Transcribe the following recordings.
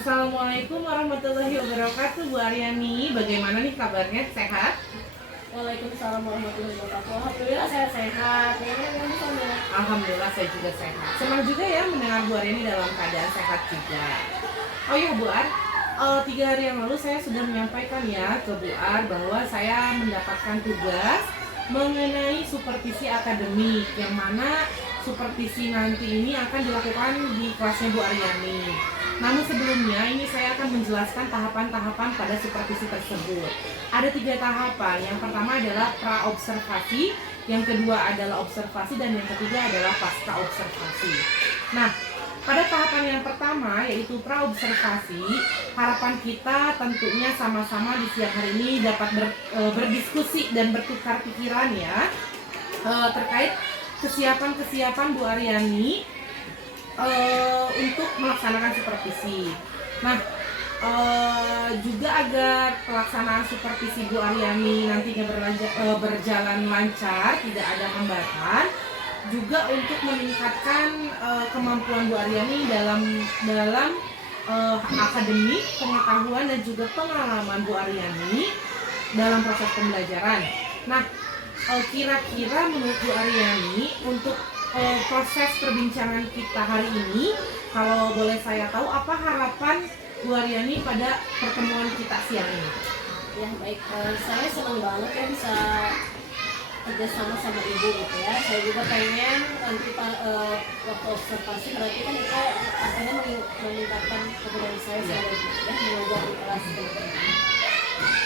Assalamualaikum warahmatullahi wabarakatuh, Bu Aryani. Bagaimana nih kabarnya? Sehat? Waalaikumsalam warahmatullahi wabarakatuh. Alhamdulillah saya sehat. Alhamdulillah saya juga sehat. Senang juga ya mendengar Bu Aryani dalam keadaan sehat juga. Oh ya Bu Ar, 3 hari yang lalu saya sudah menyampaikan ya ke Bu Ar bahwa saya mendapatkan tugas mengenai supervisi akademik, yang mana supervisi nanti ini akan dilakukan di kelasnya Bu Aryani. Namun sebelumnya ini saya akan menjelaskan tahapan-tahapan pada supervisi tersebut. Ada 3 tahapan. Yang pertama adalah pra-observasi, yang kedua adalah observasi, dan yang ketiga adalah pasca observasi. Nah, pada tahapan yang pertama yaitu pra-observasi, harapan kita tentunya sama-sama di siang hari ini dapat berdiskusi dan bertukar pikiran ya terkait kesiapan Bu Aryani untuk melaksanakan supervisi. Nah, juga agar pelaksanaan supervisi Bu Aryani nantinya berjalan lancar, tidak ada hambatan, juga untuk meningkatkan kemampuan Bu Aryani dalam akademik, pengetahuan, dan juga pengalaman Bu Aryani dalam proses pembelajaran. Nah, kira-kira menurut Bu Aryani untuk proses perbincangan kita hari ini, kalau boleh saya tahu, apa harapan Bu Aryani pada pertemuan kita siang ini? Ya baik, saya senang banget ya bisa kerjasama sama ibu gitu ya. Saya juga pengen nanti waktu observasi berarti kan itu artinya meningkatkan kebutuhan saya sebagai ibu ya, mengajar di kelas gitu.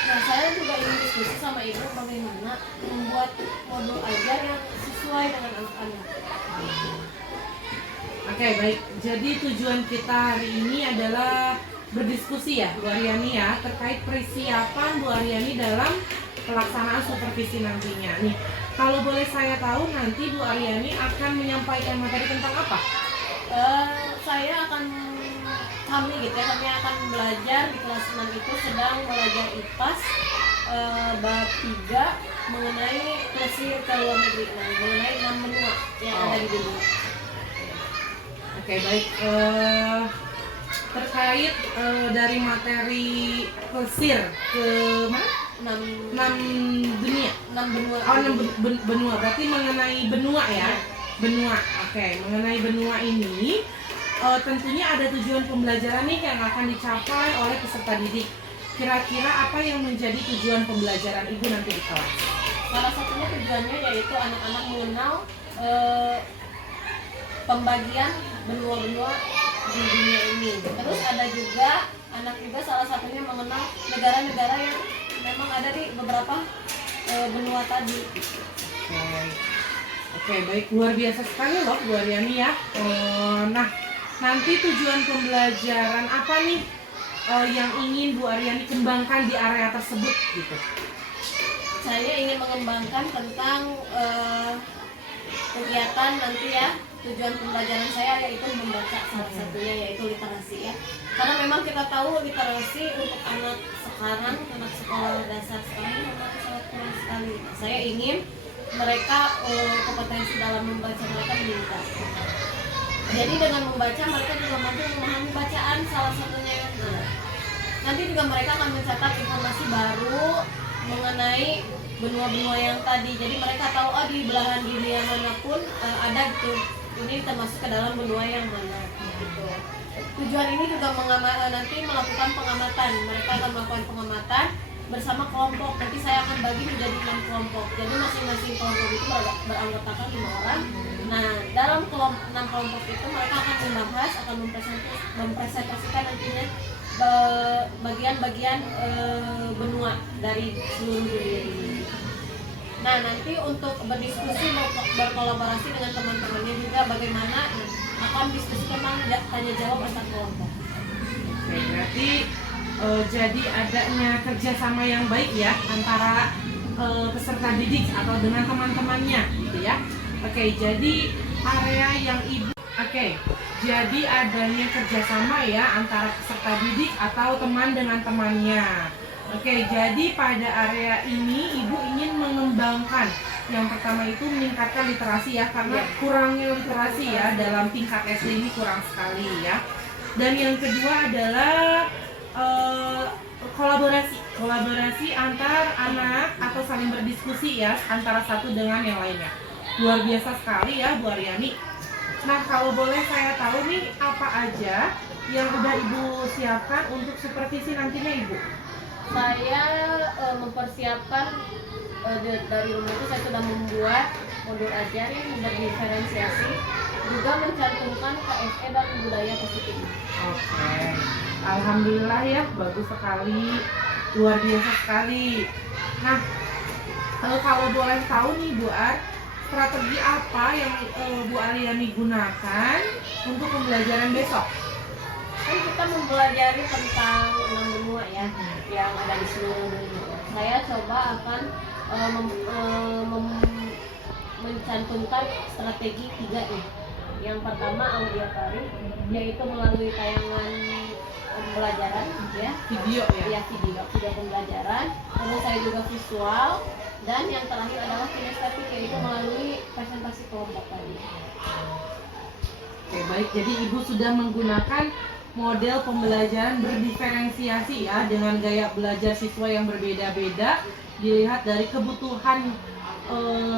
Nah, saya juga ingin diskusi sama ibu bagaimana membuat modul ajar yang sesuai dengan anak-anak. Oke, baik. Jadi tujuan kita hari ini adalah berdiskusi ya Bu Aryani ya, terkait persiapan Bu Aryani dalam pelaksanaan supervisi nantinya. Nih, kalau boleh saya tahu nanti Bu Aryani akan menyampaikan materi tentang apa? Kami akan belajar di kelas 6 itu sedang belajar IPAS bab 3 mengenai plesir ke luar negeri, mengenai 6 benua yang ada di dunia. Oke, baik. Terkait dari materi plesir ke mana? 6 dunia. 6 benua. Oh, 6 benua. Berarti mengenai benua ya? Benua. Oke, mengenai benua ini tentunya ada tujuan pembelajaran nih yang akan dicapai oleh peserta didik. Kira-kira apa yang menjadi tujuan pembelajaran Ibu nanti di kelas? Salah satunya tujuannya yaitu anak-anak mengenal pembagian benua-benua di dunia ini. Terus ada juga anak juga salah satunya mengenal negara-negara yang memang ada di beberapa benua tadi. Oke, baik, luar biasa sekali loh Bu Aryani ya. Nah, nanti tujuan pembelajaran apa nih yang ingin Bu Aryani kembangkan di area tersebut gitu? Saya ingin mengembangkan tentang kegiatan nanti ya. Tujuan pembelajaran saya yaitu membaca, salah satunya yaitu literasi ya. Karena memang kita tahu literasi untuk anak sekarang, anak sekolah dasar sekarang memang sangat kurang sekali. Saya ingin mereka kompetensi dalam membaca mereka meningkat. Jadi dengan membaca mereka juga mampu memahami bacaan salah satunya. Nah, nanti juga mereka akan mencatat informasi baru mengenai benua-benua yang tadi. Jadi mereka tahu di belahan dunia manapun ada gitu. Ini termasuk ke dalam benua yang mana gitu. Tujuan ini juga nanti melakukan pengamatan. Mereka akan melakukan pengamatan bersama kelompok. Nanti saya akan bagi menjadi 6 kelompok. Jadi masing-masing kelompok itu beranggotakan 5 orang. Nah, dalam 6 kelompok itu mereka akan membahas, akan mempresentasikan nantinya bagian-bagian benua dari seluruh dunia ini. Nah, nanti untuk berdiskusi, berkolaborasi dengan teman-temannya juga bagaimana akan diskusi tentang tanya jawab antar kelompok. Oke, berarti jadi adanya kerjasama yang baik ya antara peserta didik atau dengan teman-temannya gitu ya. Oke, jadi area yang jadi adanya kerjasama ya antara peserta didik atau teman dengan temannya. Oke, jadi pada area ini Ibu ingin mengembangkan yang pertama itu meningkatkan literasi ya, karena kurangnya literasi ya dalam tingkat SD ini kurang sekali ya. Dan yang kedua adalah kolaborasi antar anak atau saling berdiskusi ya antara satu dengan yang lainnya. Luar biasa sekali ya Bu Aryani. Nah, kalau boleh saya tahu nih apa aja yang udah Ibu siapkan untuk supervisi nantinya Ibu? Saya mempersiapkan dari rumah itu saya sudah membuat modul ajar yang berdiferensiasi, juga mencantumkan KSE dan budaya positif. Oke, alhamdulillah ya, bagus sekali, luar biasa sekali. Nah, kalau boleh tahu nih Bu Ar, strategi apa yang Bu Aryani gunakan untuk pembelajaran besok? Kan kita mempelajari tentang 6 benua ya, yang ada di seluruh dunia. Saya coba akan mencantumkan strategi 3 nih. Yang pertama audio tari, yaitu melalui tayangan pembelajaran ya, Video ya? ya video pembelajaran. Terus saya juga visual, dan yang terakhir adalah kinestetik, yaitu melalui presentasi kelompok tadi. Oke, baik. Jadi Ibu sudah menggunakan model pembelajaran berdiferensiasi ya, dengan gaya belajar siswa yang berbeda-beda, dilihat dari kebutuhan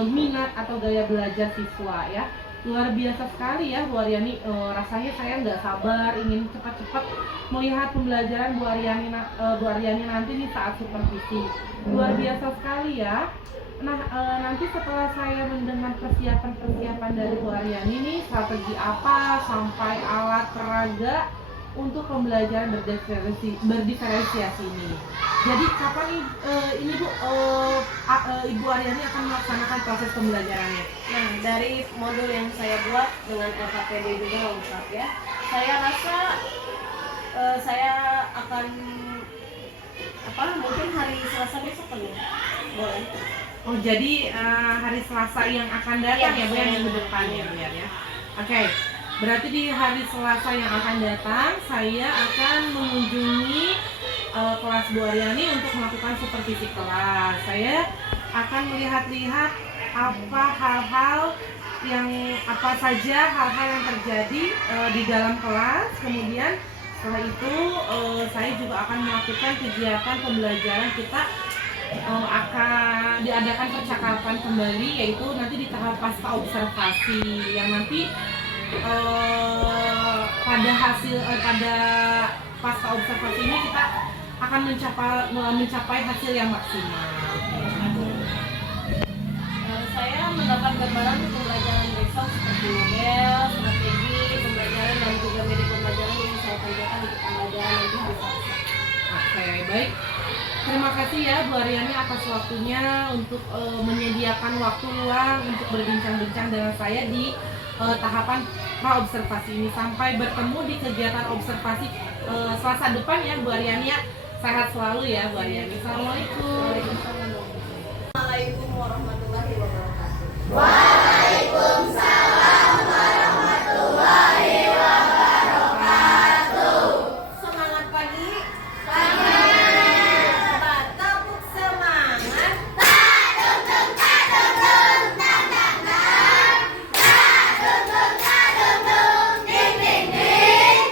minat atau gaya belajar siswa ya. Luar biasa sekali ya Bu Aryani, rasanya saya nggak sabar ingin cepat-cepat melihat pembelajaran Bu Aryani nanti nih saat supervisi. Luar biasa sekali ya. Nah, nanti setelah saya mendengar persiapan dari Bu Aryani nih, strategi apa sampai alat peraga untuk pembelajaran berdiferensiasi ini. Jadi kapan ini Bu, Ibu Aryani akan melaksanakan proses pembelajarannya? Nah, dari modul yang saya buat dengan LKPD juga lengkap ya. Saya rasa saya akan mungkin hari Selasa besok kali ya. Boleh. Oh, jadi hari Selasa yang akan datang ya Bu, yang minggu depan ya Bu ya. Oke. Berarti di hari Selasa yang akan datang saya akan mengunjungi kelas Bu Aryani untuk melakukan supervisi kelas. Saya akan melihat-lihat apa saja hal-hal yang terjadi di dalam kelas. Kemudian setelah itu saya juga akan melakukan kegiatan pembelajaran kita, akan diadakan percakapan kembali, yaitu nanti di tahap pasca observasi yang nanti pada pasca observasi ini kita akan mencapai hasil yang maksimal. Saya mendapat gambaran pembelajaran besok seperti model, strategi pembelajaran, dan juga media pembelajaran yang saya kerjakan di pembelajaran nanti hari Selasa. Oke, baik. Terima kasih ya Bu Aryani atas waktunya untuk menyediakan waktu luang untuk berbincang-bincang dengan saya di tahapan pra-observasi ini. Sampai bertemu di kegiatan observasi Selasa depan ya Bu Aryani ya. Sehat selalu ya Bu Aryani. Assalamualaikum. Assalamualaikum warahmatullahi wabarakatuh. Waalaikumsalam warahmatullahi wabarakatuh. Semangat pagi. Tepuk semangat. Ding ding ding.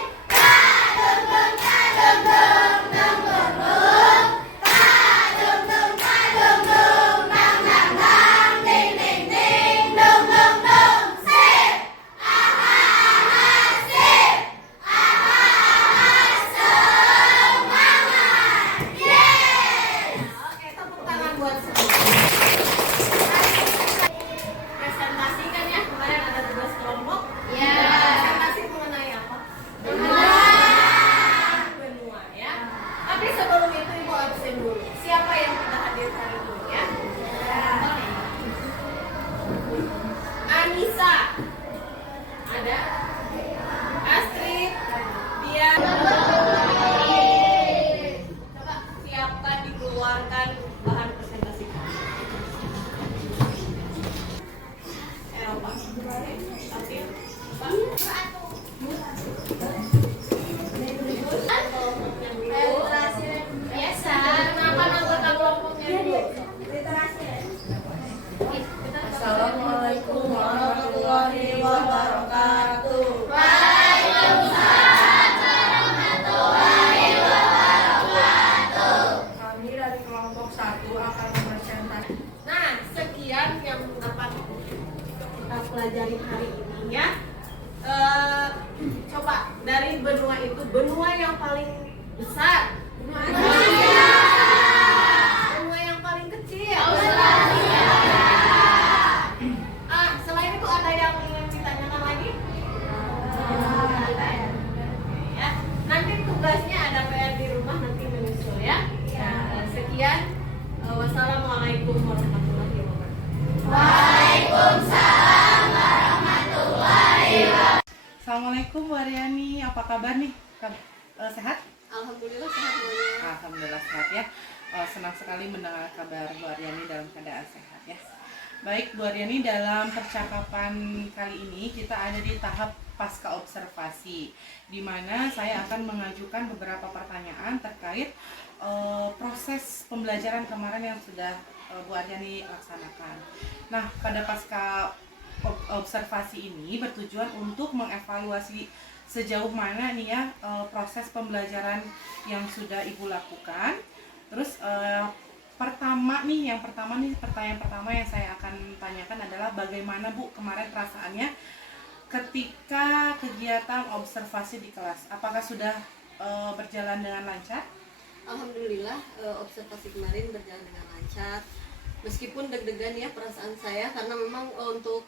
yang paling besar? Benua yang paling kecil? Selain itu ada yang ingin ditanyakan lagi? Ya, nanti tugasnya ada PR di rumah nanti menyusul ya. Sekian. Wassalamualaikum warahmatullahi wabarakatuh. Assalamualaikum Bu Aryani, apa kabar nih? Sehat? Alhamdulillah sehat semuanya. Alhamdulillah sehat ya. Senang sekali mendengar kabar Bu Aryani dalam keadaan sehat ya. Baik Bu Aryani, dalam percakapan kali ini kita ada di tahap pasca observasi, di mana saya akan mengajukan beberapa pertanyaan terkait proses pembelajaran kemarin yang sudah Bu Aryani laksanakan. Nah, pada pasca observasi ini bertujuan untuk mengevaluasi sejauh mana nih ya proses pembelajaran yang sudah Ibu lakukan. Terus yang pertanyaan pertama yang saya akan tanyakan adalah bagaimana Bu kemarin perasaannya ketika kegiatan observasi di kelas? Apakah sudah berjalan dengan lancar? Alhamdulillah observasi kemarin berjalan dengan lancar. Meskipun deg-degan ya perasaan saya karena memang untuk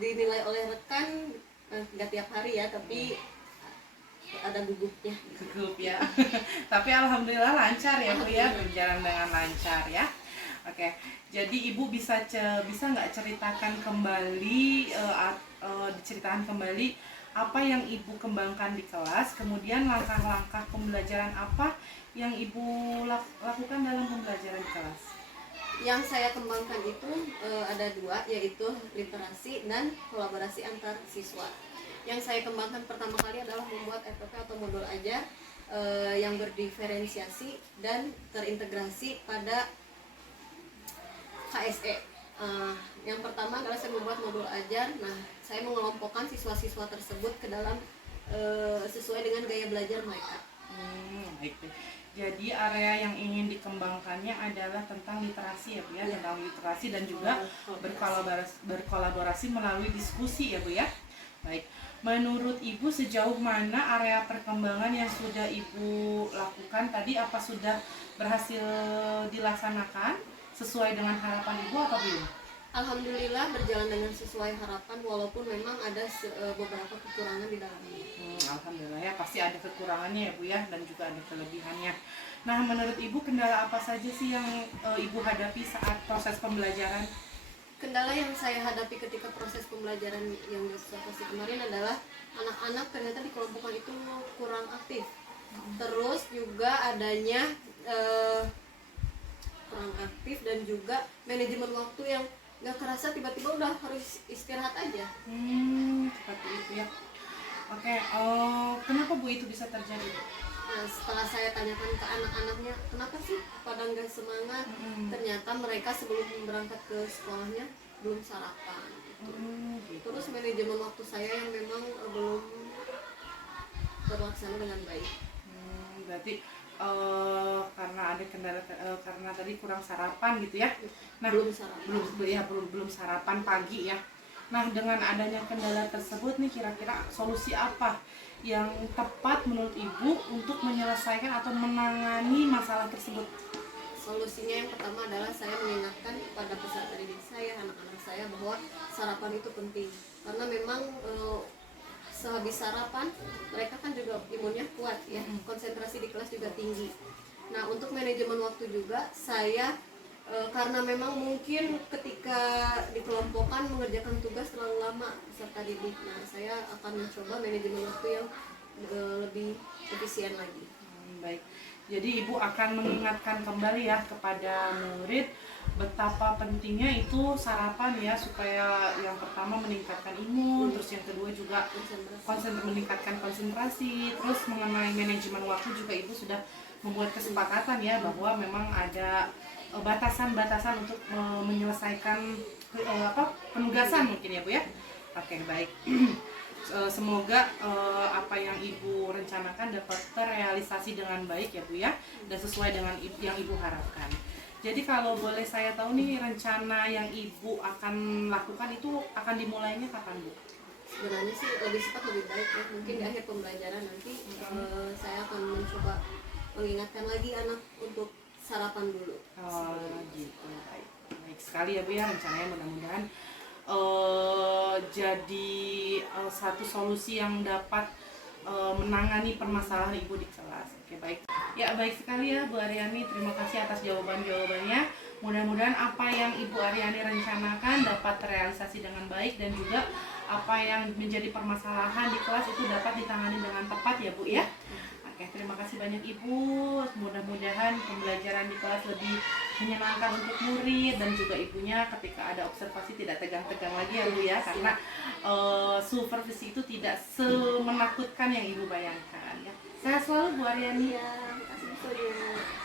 dinilai oleh rekan nggak tiap hari ya, tapi ada gugupnya. Gugup ya. Tapi alhamdulillah lancar ya Bu ya, berjalan dengan lancar ya. Oke, jadi Ibu bisa nggak ceritakan kembali diceritakan kembali apa yang Ibu kembangkan di kelas, kemudian langkah-langkah pembelajaran apa yang Ibu lakukan dalam pembelajaran di kelas? Yang saya kembangkan itu ada dua, yaitu literasi dan kolaborasi antar siswa. Yang saya kembangkan pertama kali adalah membuat FPP atau modul ajar yang berdiferensiasi dan terintegrasi pada KSE. Yang pertama adalah saya membuat modul ajar. Nah, saya mengelompokkan siswa-siswa tersebut ke dalam sesuai dengan gaya belajar mereka. Baik. Jadi area yang ingin dikembangkannya adalah tentang literasi ya Bu ya, tentang literasi dan juga berkolaborasi melalui diskusi ya Bu ya. Baik. Menurut Ibu sejauh mana area perkembangan yang sudah Ibu lakukan tadi, apa sudah berhasil dilaksanakan sesuai dengan harapan Ibu atau belum? Alhamdulillah berjalan dengan sesuai harapan, walaupun memang ada beberapa kekurangan di dalamnya. Alhamdulillah ya, pasti ada kekurangannya ya Bu ya, dan juga ada kelebihannya. Nah, menurut Ibu kendala apa saja sih yang Ibu hadapi saat proses pembelajaran? Kendala yang saya hadapi ketika proses pembelajaran yang observasi kemarin adalah anak-anak ternyata di kelompokan itu kurang aktif. Terus juga adanya kurang aktif dan juga manajemen waktu yang nggak kerasa tiba-tiba udah harus istirahat aja. Seperti itu ya. Oke, kenapa Bu itu bisa terjadi? Nah, setelah saya tanyakan ke anak-anaknya, kenapa sih pada nggak semangat? Ternyata mereka sebelum berangkat ke sekolahnya belum sarapan. Gitu. Terus manajemen waktu saya yang memang belum terlaksana dengan baik. Berarti karena ada kendala karena tadi kurang sarapan gitu ya. Nah, belum sarapan pagi ya. Nah, dengan adanya kendala tersebut nih, kira-kira solusi apa yang tepat menurut Ibu untuk menyelesaikan atau menangani masalah tersebut? Solusinya yang pertama adalah saya mengingatkan kepada peserta didik saya, anak-anak saya, bahwa sarapan itu penting. Karena memang sehabis sarapan mereka kan juga imunnya kuat ya, konsentrasi di kelas juga tinggi. Nah, untuk manajemen waktu juga saya karena memang mungkin ketika dikelompokkan mengerjakan tugas terlalu lama peserta didik. Nah, saya akan mencoba manajemen waktu yang lebih efisien lagi. Baik. Jadi Ibu akan mengingatkan kembali ya kepada murid betapa pentingnya itu sarapan ya, supaya yang pertama meningkatkan imun, terus yang kedua juga meningkatkan konsentrasi, terus mengenai manajemen waktu juga Ibu sudah membuat kesepakatan ya bahwa memang ada batasan-batasan untuk menyelesaikan penugasan mungkin ya Bu ya. Oke, baik. Semoga apa yang Ibu rencanakan dapat terrealisasi dengan baik ya Bu ya, dan sesuai dengan yang Ibu harapkan. Jadi kalau boleh saya tahu nih, rencana yang Ibu akan lakukan itu akan dimulainya kapan Bu? sebenarnya sih lebih cepat lebih baik ya. Mungkin di akhir pembelajaran nanti saya akan mencoba mengingatkan lagi anak untuk sarapan dulu. Oh gitu, baik, baik sekali ya Bu ya, rencananya mudah-mudahan jadi satu solusi yang dapat menangani permasalahan ibu di kelas. Oke, baik. Ya, baik sekali ya Bu Aryani, terima kasih atas jawaban-jawabannya. Mudah-mudahan apa yang Ibu Aryani rencanakan dapat terrealisasi dengan baik, dan juga apa yang menjadi permasalahan di kelas itu dapat ditangani dengan tepat ya Bu ya. Oke, terima kasih banyak Ibu. Mudah-mudahan pembelajaran di kelas lebih menyenangkan untuk murid dan juga ibunya ketika ada observasi tidak tegang-tegang lagi ya Bu ya, karena supervisi itu tidak semenakutkan yang Ibu bayangkan ya. Sehat selalu Bu Aryani. Ya, terima kasih Bu.